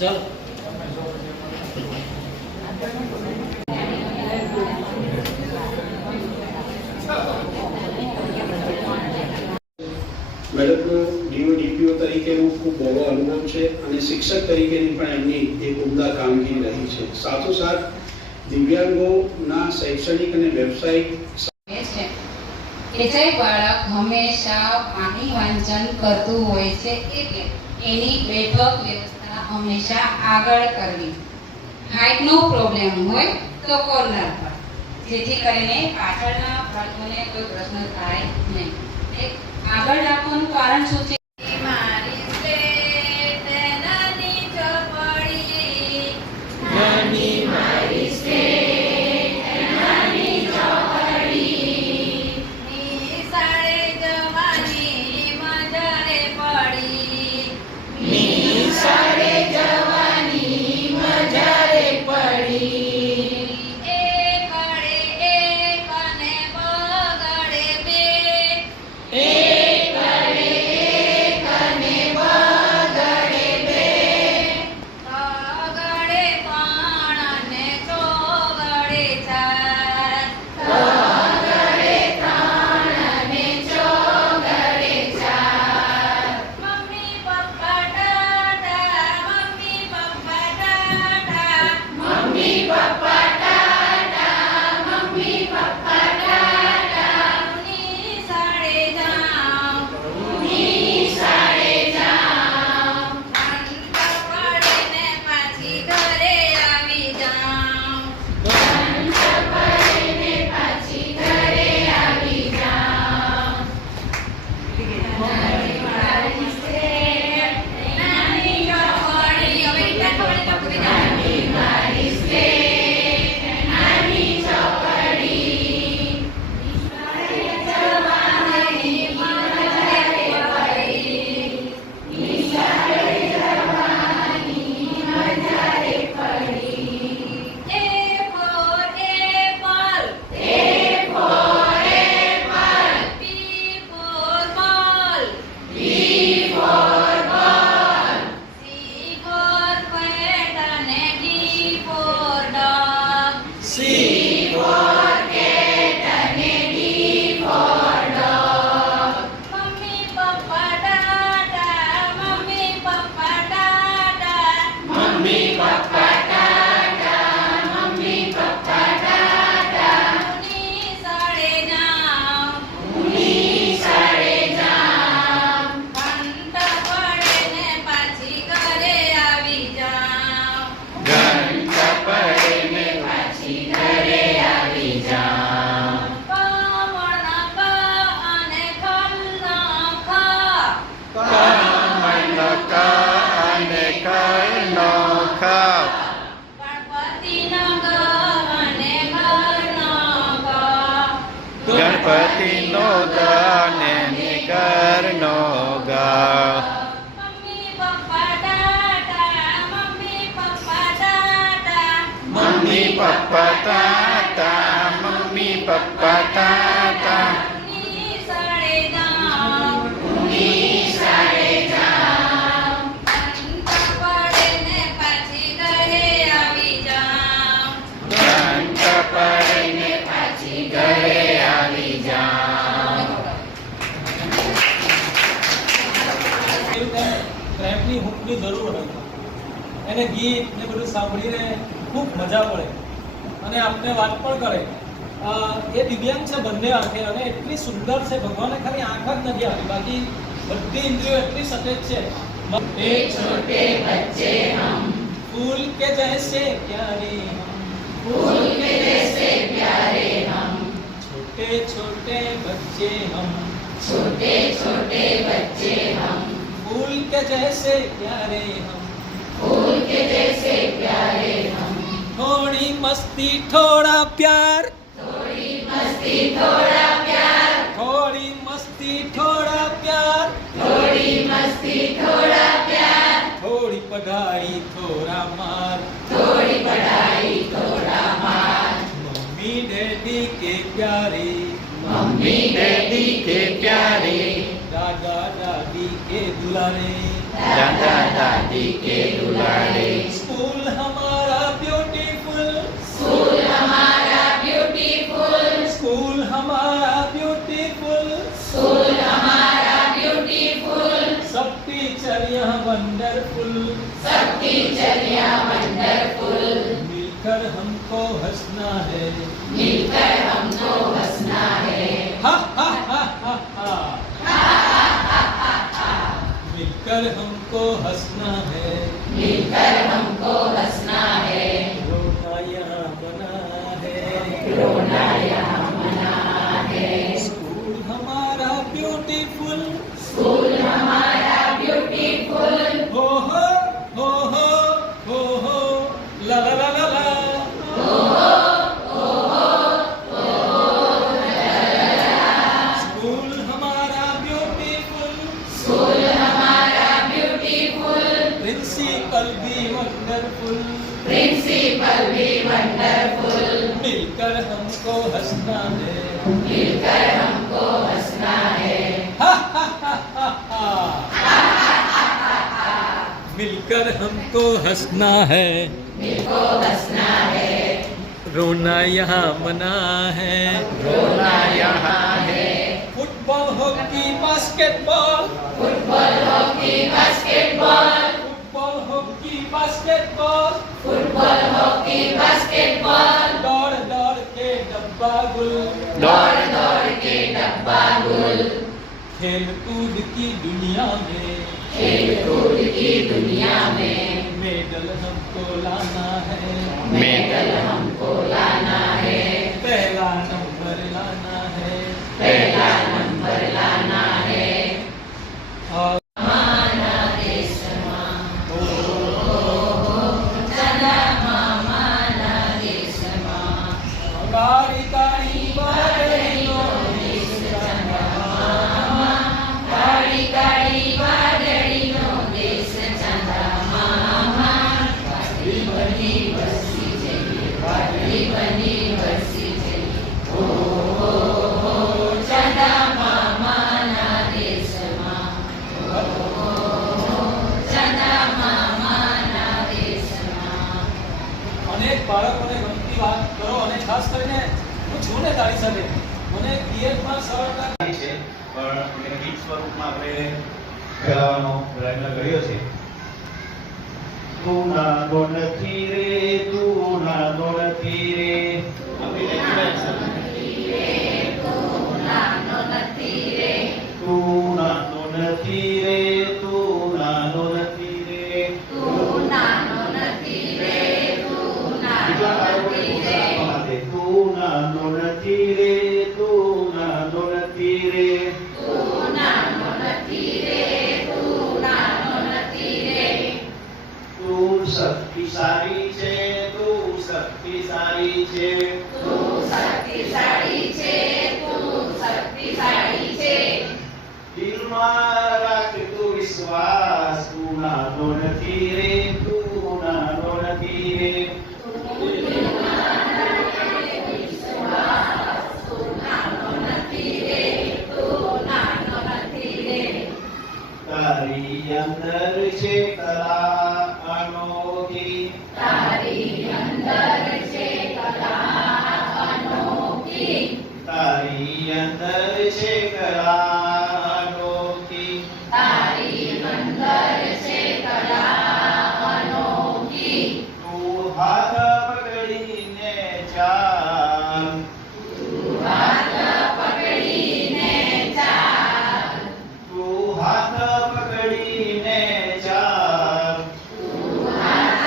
चल મેડમનો ડીઓડીપીઓ તરીકેનો ખૂબ બહોળો અનુભવ છે અને શિક્ષક તરીકેની પણ એમની એક ઉમદા કામગીરી રહી છે. સાથોસાથ દિવ્યાંગોના શૈક્ષણિક અને વ્યવસાયિક કે જે બાળક હંમેશા પાણી વાંચન કરતું હોય છે એટલે એની બેઠક વ્યવસ્થા હંમેશા આગળ કરવી. હાઇટનો પ્રોબ્લેમ હોય તો કોર્નર પર, જેથી કરીને પાછળના બાળકોને કોઈ પ્રશ્ન થાય નહીં. આગળ રાખવાનું કારણ શું છે? ગણપતિ નો ગાને નિકર નો ગા. Mummy papa Tata, mummy papa Tata, mummy papa તાતા, મમ્મી પપ્પા તાતા. નિશાળે જાઉં, નિશાળે જાઉં, ઘંટા પડે ને પાછી ઘરે આવી જાઉં, ઘંટા પડે ને પાછી ઘરે આવી જાઉં. રેમ્પની હૂકની જરૂર હોય, એને ગીત ને બધું સાંભળીને ખૂબ મજા પડે અને આપને વાત પણ કરે. એ દિવ્યાંગ છે બંને આંખે અને એટલી સુંદર છે, ભગવાને ખાલી આંખ જ નથી આપી, બાકી બધી ઇન્દ્રિયો એટલી સચેત છે. छोटे छोटे बच्चे हम, फूल के जैसे प्यारे हम, फूल के जैसे प्यारे हम, छोटे छोटे बच्चे हम, छोटे छोटे बच्चे हम, फूल के जैसे प्यारे हम, फूल के जैसे प्यारे हम, थोड़ी मस्ती थोड़ा प्यार, थोड़ी मस्ती थोड़ा प्यार, थोड़ी मस्ती थोड़ा प्यार, थोड़ी मस्ती थोड़ा प्यार, थोड़ी पढ़ाई थोड़ा मार, थोड़ी पढ़ाई थोड़ा मार, मम्मी डैडी के प्यारे, मम्मी डैडी के प्यारे, दादा दादी के दुलारे, दादा दादी के दुलारे. मिलकर हमको हंसना है मिलकर हमको हंसना है हा हा हा हा हा मिलकर हमको हंसना है मिलकर हमको हंसना है रोना यहाँ मना है रोना यहाँ मना है स्कूल हमारा ब्यूटीफुल स्कूल हमारा ब्यूटीफुल हो हो हो हो हो हो ला ला ला ला ला स्कूल हमारा ब्यूटीफुल स्कूल हमारा ब्यूटीफुल प्रिंसिपल भी वंडरफुल प्रिंसिपल भी वंडरफुल मिलकर हमको हंसना है मिलकर हमको हंसना है हा हा हा हा हा मिलकर हमको हंसना है मिलको हंसना है रोना यहाँ मना है रोना यहाँ है football hockey basketball football hockey basketball football hockey basketball football hockey basketball दौड़ दौड़ के डब्बा गुल दौड़ दौड़ के डब्बा गुल खेल कूद की दुनिया में खेल कूद की दुनिया में मेडल हमको लाना है मेडल हमको लाना है पहला नंबर लाना है पहला नंबर लाना है और हमारा देश माँ हमारा देश माँ गाड़ी गाड़ी बादलियों काળી કાળી વાદળીનો દેશ ચંદ્ર મામા વાદળી બની વરસી જઈએ વાદળી બની વરસી જઈએ ઓ ચંદ્ર મામાના દેશમાં ઓ ચંદ્ર મામાના દેશમાં અનેક બાળકોને ગમતી વાત કરો અને ખાસ કરીને હું છું ને તારી સાથે મને પિયરમાં સરળતા છે પણ એને ગીત સ્વરૂપમાં આપણે ફેલાવવાનો પ્રયત્ન કર્યો છે તું નાનો નથી રે તું નાનો નથી રે આપણી તું નાનો નથી રે તું નાનો નથી રે તું નાનો નથી રે તું નાનો નથી રે તું બીજા નાનો બાળકોને નથી પ્રોત્સાહન રે આપવા માટે તું નાનો નથી રે તું નાનો નથી રે તું નાનો નથી રે તું નાનો નથી રે તું શક્તિશાળી છે તું શક્તિશાળી છે તું શક્તિશાળી છે તું શક્તિશાળી છે દિલમાં રાખ તું વિશ્વાસ તું નાનો નથી રે તું નાનો નથી રે તું નાનો નથી રે તું નાનો નથી રે તારી અંદર છે કલા અનોખી તારી અંદર છે કલા અનોખી તારી અંદર છે કલા અનોખી તારી અંદર છે કલા અનોખી તું હાથ પકડીને ચાલ હાથ પકડીને ચાલ તું હાથ પકડીને ચાલ હાથ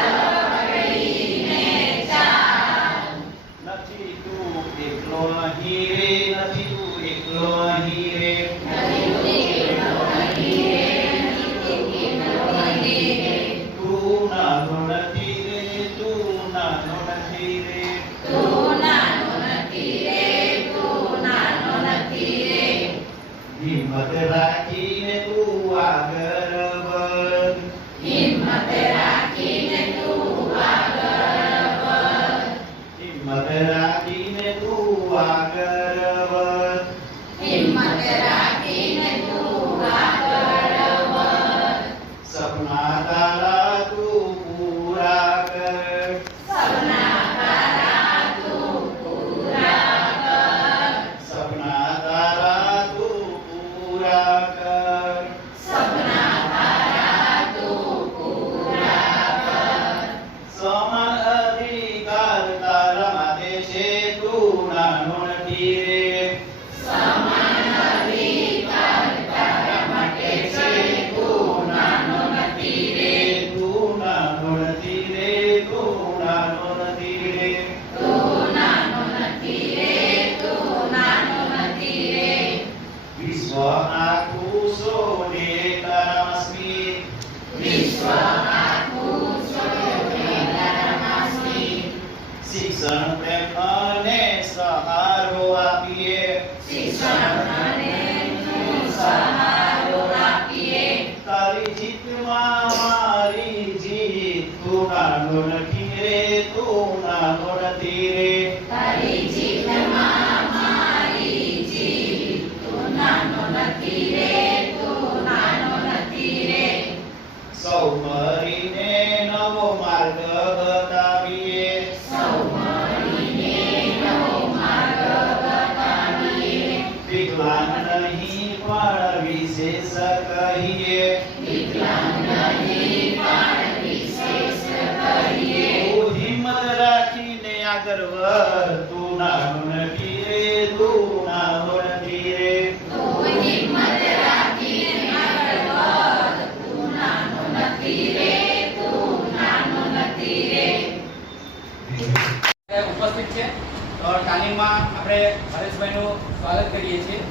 નાનો નથી રે તું નાનો નથી રે તારી જીભમાં મારી જીભ તું નાનો નથી રે તું નાનો નથી રે સૌ મળીને નવો માર્ગ બતાવીએ સૌ મળીને નવો માર્ગ બતાવીએ વિકલાંગ નહીં પણ વિશેષ કહીએ વિકલાંગ નહીં પણ વિશેષ કહીએ તું હિંમત રાખીને આગળ વધ તું નાનો નથી રે તું નાનો નથી રે તું હિંમત રાખીને આગળ વધ તું નાનો નથી રે તું નાનો નથી રે ઉપસ્થિત છે તો તાલીમમાં આપણે હરેશભાઈનું સ્વાગત કરીએ છીએ.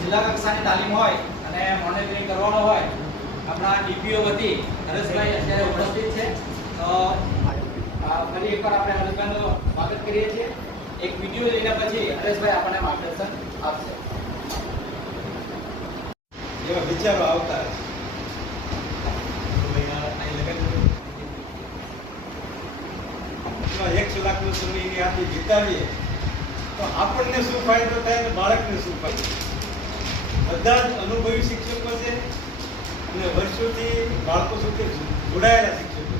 જિલ્લા કક્ષાની તાલીમ હોય અને મોનિટરિંગ કરવાનો હોય આપણા ડીપીઓ વતી હરેશભાઈ અત્યારે ઉપસ્થિત છે. તો ફરી એકવાર આપણે હરેશભાઈનું સ્વાગત કરીએ છીએ. એક વિડીયો જોઈને પછી હરેશભાઈ આપણને માર્ગદર્શન આપશે. એવા વિચારો આવતા હોય 100 લાખનો સમય એની આપણે વિતાવીએ તો આપણને શું ફાયદો થાય અને બાળકને શું ફાયદો. બધા જ અનુભવી શિક્ષકો છે અને વર્ષોથી બાળકો સાથે જોડાયેલા શિક્ષકો છે.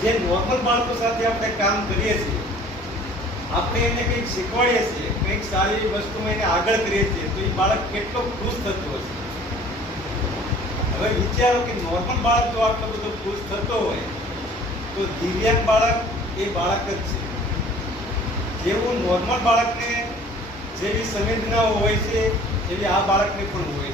જે નોર્મલ બાળકો સાથે આપણે કામ કરીએ છીએ, આપણે એને કંઈક શીખવાડીએ છીએ, કંઈક સારી વસ્તુ એને આગળ કરીએ છીએ તો એ બાળક કેટલો ખુશ થતો હશે. હવે વિચારો કે નોર્મલ બાળક જો આટલો બધો ખુશ થતો હોય તો દિવ્યાંગ બાળક એ બાળક જ છે. જેવું નોર્મલ બાળકને જેવી સંવેદનાઓ હોય છે એવી આ બાળકને પણ હોય છે.